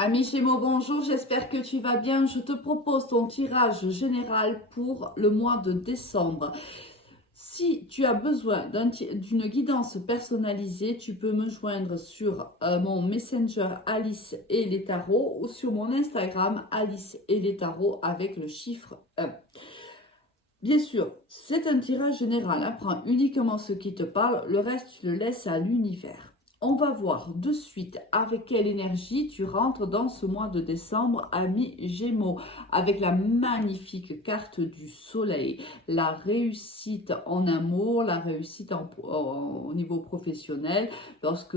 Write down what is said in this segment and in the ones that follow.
Ami Gémeaux, bonjour, j'espère que tu vas bien. Je te propose ton tirage général pour le mois de décembre. Si tu as besoin d'une guidance personnalisée, tu peux me joindre sur mon Messenger Alice et les tarots ou sur mon Instagram Alice et les tarots avec le chiffre 1. Bien sûr, c'est un tirage général, hein. Prends uniquement ce qui te parle, le reste tu le laisses à l'univers. On va voir de suite avec quelle énergie tu rentres dans ce mois de décembre, ami Gémeaux, avec la magnifique carte du soleil, la réussite en amour, la réussite au niveau professionnel, lorsque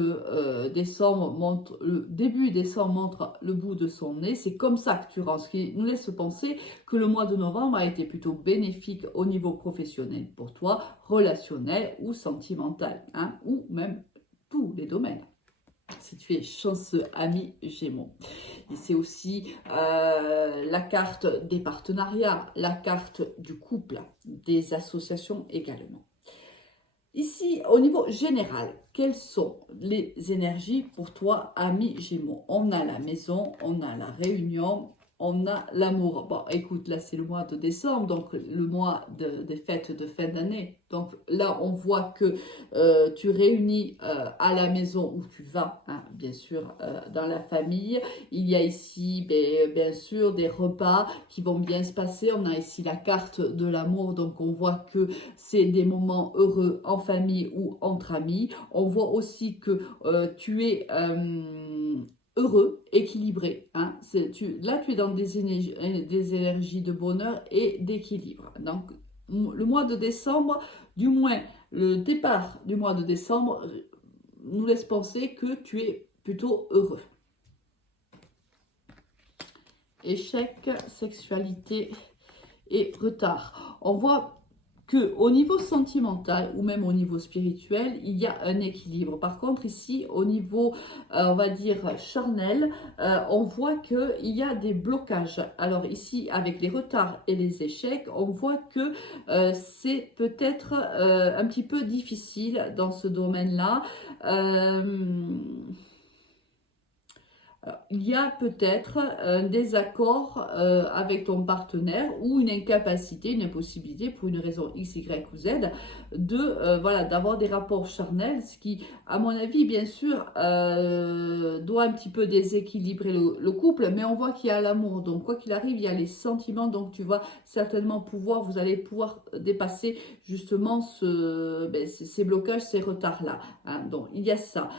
décembre montre, le début décembre montre le bout de son nez, c'est comme ça que tu rentres, ce qui nous laisse penser que le mois de novembre a été plutôt bénéfique au niveau professionnel pour toi, relationnel ou sentimental, hein, ou même tous les domaines. Si tu es chanceux, ami Gémeaux. Et c'est aussi la carte des partenariats, la carte du couple, des associations également. Ici, au niveau général, quelles sont les énergies pour toi, ami Gémeaux? On a la maison, on a la réunion, on a l'amour. Bon, écoute, là, c'est le mois de décembre, donc le mois des fêtes de fin d'année. Donc là, on voit que tu réunis à la maison où tu vas, hein, bien sûr, dans la famille. Il y a ici, bien sûr, des repas qui vont bien se passer. On a ici la carte de l'amour, donc on voit que c'est des moments heureux en famille ou entre amis. On voit aussi que tu es heureux, équilibré. Hein. Là, tu es dans des énergies de bonheur et d'équilibre. Donc, le mois de décembre, du moins le départ du mois de décembre, nous laisse penser que tu es plutôt heureux. Échec, sexualité et retard. On voit que au niveau sentimental ou même au niveau spirituel, il y a un équilibre. Par contre, ici, au niveau, on va dire, charnel, on voit qu'il y a des blocages. Alors ici, avec les retards et les échecs, on voit que c'est peut-être un petit peu difficile dans ce domaine-là. Il y a peut-être un désaccord avec ton partenaire ou une incapacité, une impossibilité pour une raison X, Y ou Z de voilà, d'avoir des rapports charnels, ce qui, à mon avis, bien sûr, doit un petit peu déséquilibrer le couple, mais on voit qu'il y a l'amour. Donc, quoi qu'il arrive, il y a les sentiments. Donc, tu vas certainement vous allez pouvoir dépasser justement ces blocages, ces retards-là. Hein. Donc, il y a ça.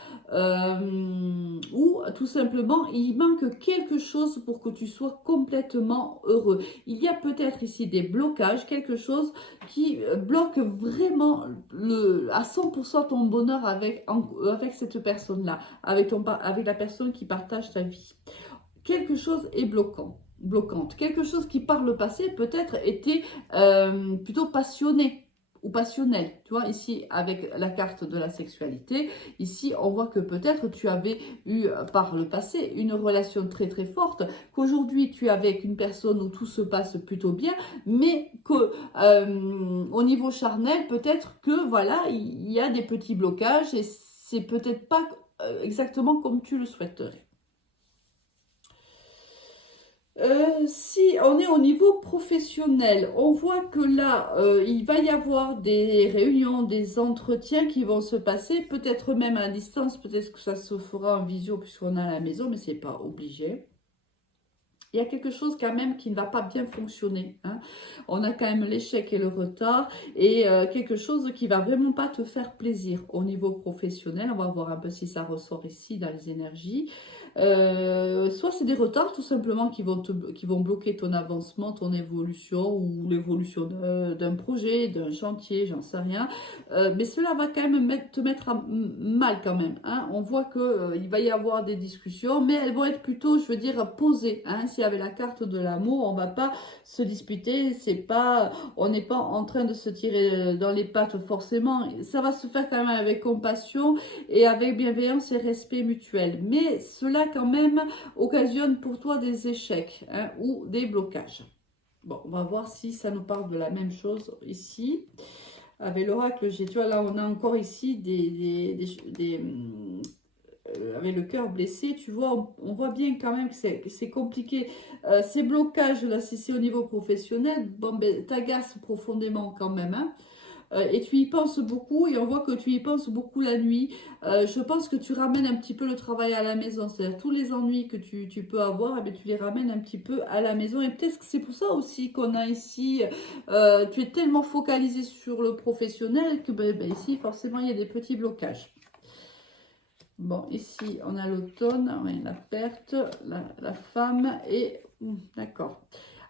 Ou tout simplement, il manque quelque chose pour que tu sois complètement heureux. Il y a peut-être ici des blocages, quelque chose qui bloque vraiment à 100% ton bonheur avec cette personne-là, avec la personne qui partage ta vie. Quelque chose est bloquante. Quelque chose qui par le passé peut-être était plutôt passionné ou passionnel, tu vois, ici avec la carte de la sexualité, ici on voit que peut-être tu avais eu par le passé une relation très très forte, qu'aujourd'hui tu es avec une personne où tout se passe plutôt bien, mais que au niveau charnel, peut-être que voilà, il y a des petits blocages et c'est peut-être pas exactement comme tu le souhaiterais. Si on est au niveau professionnel, on voit que là, il va y avoir des réunions, des entretiens qui vont se passer, peut-être même à distance, peut-être que ça se fera en visio puisqu'on est à la maison, mais c'est pas obligé. Il y a quelque chose quand même qui ne va pas bien fonctionner. Hein. On a quand même l'échec et le retard et quelque chose qui va vraiment pas te faire plaisir au niveau professionnel. On va voir un peu si ça ressort ici dans les énergies. Soit c'est des retards tout simplement qui vont bloquer ton avancement, ton évolution ou l'évolution d'un projet, d'un chantier, j'en sais rien. Mais cela va quand même te mettre mal quand même. Hein. On voit qu'il va y avoir des discussions, mais elles vont être plutôt, je veux dire, posées. Hein. Si avec la carte de l'amour, on ne va pas se disputer, on n'est pas en train de se tirer dans les pattes forcément. Ça va se faire quand même avec compassion et avec bienveillance et respect mutuel. Mais cela quand même occasionne pour toi des échecs, hein, ou des blocages. Bon, on va voir si ça nous parle de la même chose ici. Avec l'oracle, tu vois, là, on a encore ici avec le cœur blessé, tu vois, on voit bien quand même que c'est compliqué. Ces blocages, là, si c'est au niveau professionnel, bon, ben, t'agaces profondément quand même, hein. Et tu y penses beaucoup et on voit que tu y penses beaucoup la nuit. Je pense que tu ramènes un petit peu le travail à la maison, c'est-à-dire tous les ennuis que tu peux avoir, eh bien, tu les ramènes un petit peu à la maison. Et peut-être que c'est pour ça aussi qu'on a ici, tu es tellement focalisé sur le professionnel que ben, ici, forcément, il y a des petits blocages. Bon, ici, on a l'automne, ouais, la perte, la femme et... D'accord.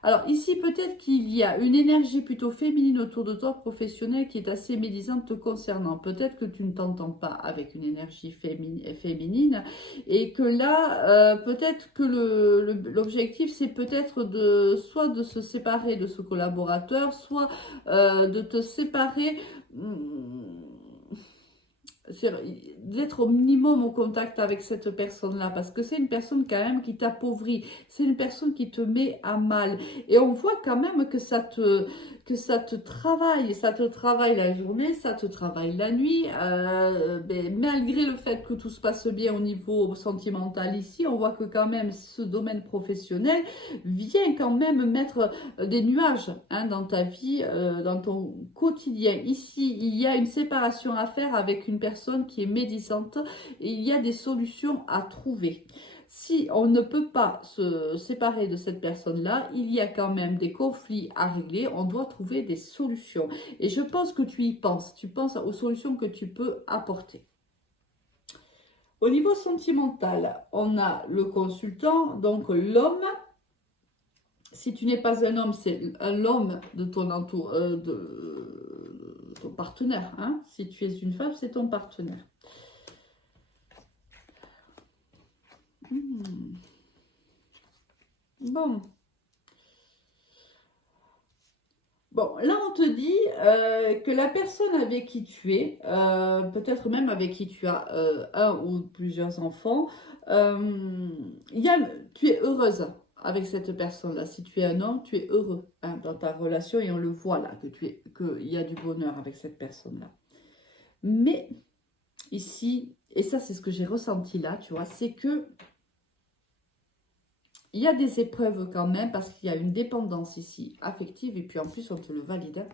Alors ici, peut-être qu'il y a une énergie plutôt féminine autour de toi, professionnelle, qui est assez médisante te concernant. Peut-être que tu ne t'entends pas avec une énergie féminine et que là, peut-être que l'objectif, c'est peut-être soit de se séparer de ce collaborateur, soit de te séparer... d'être au minimum au contact avec cette personne-là, parce que c'est une personne quand même qui t'appauvrit, c'est une personne qui te met à mal, et on voit quand même que ça te travaille la journée, ça te travaille la nuit, ben, malgré le fait que tout se passe bien au niveau sentimental ici, on voit que quand même ce domaine professionnel vient quand même mettre des nuages, hein, dans ta vie, dans ton quotidien. Ici, il y a une séparation à faire avec une personne qui est médisante et il y a des solutions à trouver. Si on ne peut pas se séparer de cette personne-là, il y a quand même des conflits à régler, on doit trouver des solutions. Et je pense que tu y penses, tu penses aux solutions que tu peux apporter. Au niveau sentimental, on a le consultant, donc l'homme. Si tu n'es pas un homme, c'est l'homme de ton partenaire, hein. Si tu es une femme, c'est ton partenaire. Bon. Bon, là on te dit que la personne avec qui tu es, peut-être même avec qui tu as un ou plusieurs enfants, tu es heureuse avec cette personne-là. Si tu es un homme, tu es heureux, hein, dans ta relation et on le voit là, qu'il y a du bonheur avec cette personne-là. Mais ici, et ça c'est ce que j'ai ressenti là, tu vois, c'est que il y a des épreuves quand même parce qu'il y a une dépendance ici affective et puis en plus on te le valide, hein,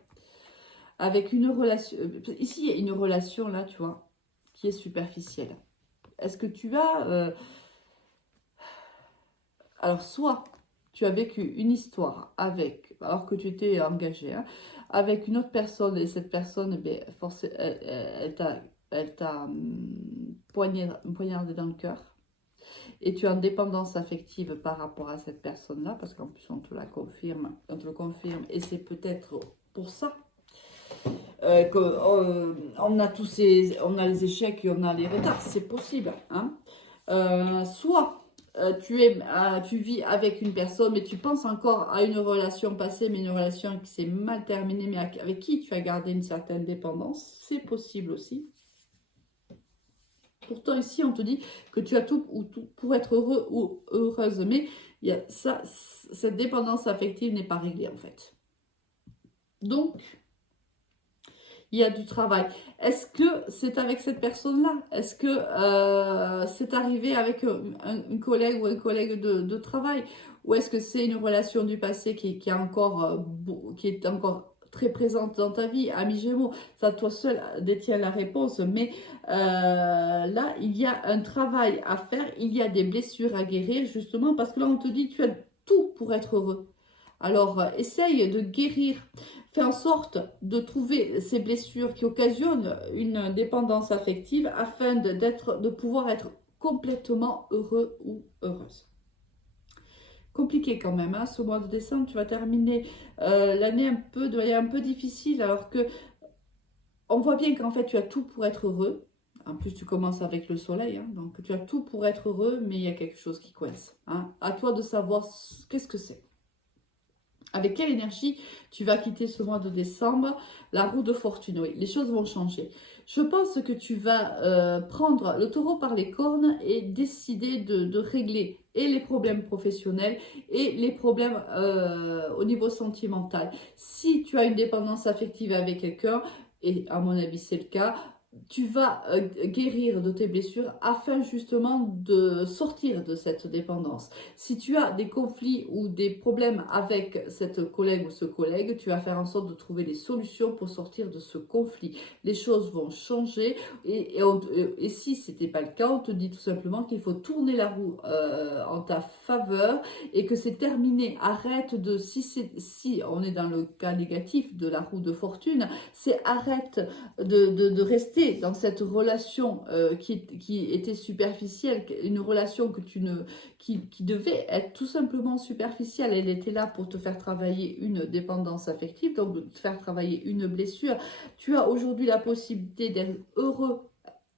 avec une relation. Ici il y a une relation là, tu vois, qui est superficielle. Est-ce que tu as... alors soit tu as vécu une histoire avec, alors que tu étais engagé, hein, avec une autre personne et cette personne, eh forcément, elle t'a poignardé dans le cœur. Et tu es en dépendance affective par rapport à cette personne-là, parce qu'en plus on te la confirme, on te le confirme, et c'est peut-être pour ça qu'on a on a les échecs et on a les retards, c'est possible, hein. Soit tu vis avec une personne, mais tu penses encore à une relation passée, mais une relation qui s'est mal terminée, mais avec qui tu as gardé une certaine dépendance, c'est possible aussi. Pourtant, ici, on te dit que tu as tout pour être heureux ou heureuse. Mais il y a cette dépendance affective n'est pas réglée, en fait. Donc, il y a du travail. Est-ce que c'est avec cette personne-là? Est-ce que c'est arrivé avec une collègue ou un collègue de travail? Ou est-ce que c'est une relation du passé qui est encore très présente dans ta vie, ami Gémeaux? Ça, toi seul détiens la réponse. Mais là, il y a un travail à faire. Il y a des blessures à guérir, justement, parce que là, on te dit tu as tout pour être heureux. Alors, essaye de guérir. Fais en sorte de trouver ces blessures qui occasionnent une dépendance affective afin de pouvoir être complètement heureux ou heureuse. Compliqué quand même, hein, ce mois de décembre, tu vas terminer l'année de manière un peu difficile, alors que on voit bien qu'en fait tu as tout pour être heureux. En plus, tu commences avec le soleil, hein, donc tu as tout pour être heureux, mais il y a quelque chose qui coince, hein. À toi de savoir qu'est-ce que c'est. Avec quelle énergie tu vas quitter ce mois de décembre? La roue de fortune, oui, les choses vont changer. Je pense que tu vas prendre le taureau par les cornes et décider de régler et les problèmes professionnels et les problèmes au niveau sentimental. Si tu as une dépendance affective avec quelqu'un, et à mon avis c'est le cas, tu vas guérir de tes blessures afin justement de sortir de cette dépendance. Si tu as des conflits ou des problèmes avec cette collègue ou ce collègue, tu vas faire en sorte de trouver des solutions pour sortir de ce conflit. Les choses vont changer et si ce n'était pas le cas, on te dit tout simplement qu'il faut tourner la roue en ta faveur et que c'est terminé. Arrête de, si on est dans le cas négatif de la roue de fortune, c'est arrête de rester dans cette relation qui était superficielle, une relation que qui devait être tout simplement superficielle. Elle était là pour te faire travailler une dépendance affective, donc de te faire travailler une blessure. Tu as aujourd'hui la possibilité d'être heureux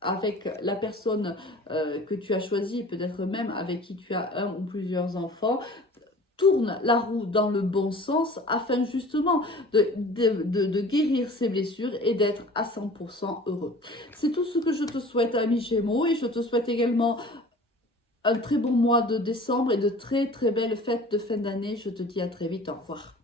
avec la personne que tu as choisie, peut-être même avec qui tu as un ou plusieurs enfants. Tourne la roue dans le bon sens afin justement de guérir ses blessures et d'être à 100% heureux. C'est tout ce que je te souhaite, ami Gémeaux, et je te souhaite également un très bon mois de décembre et de très très belles fêtes de fin d'année. Je te dis à très vite, au revoir.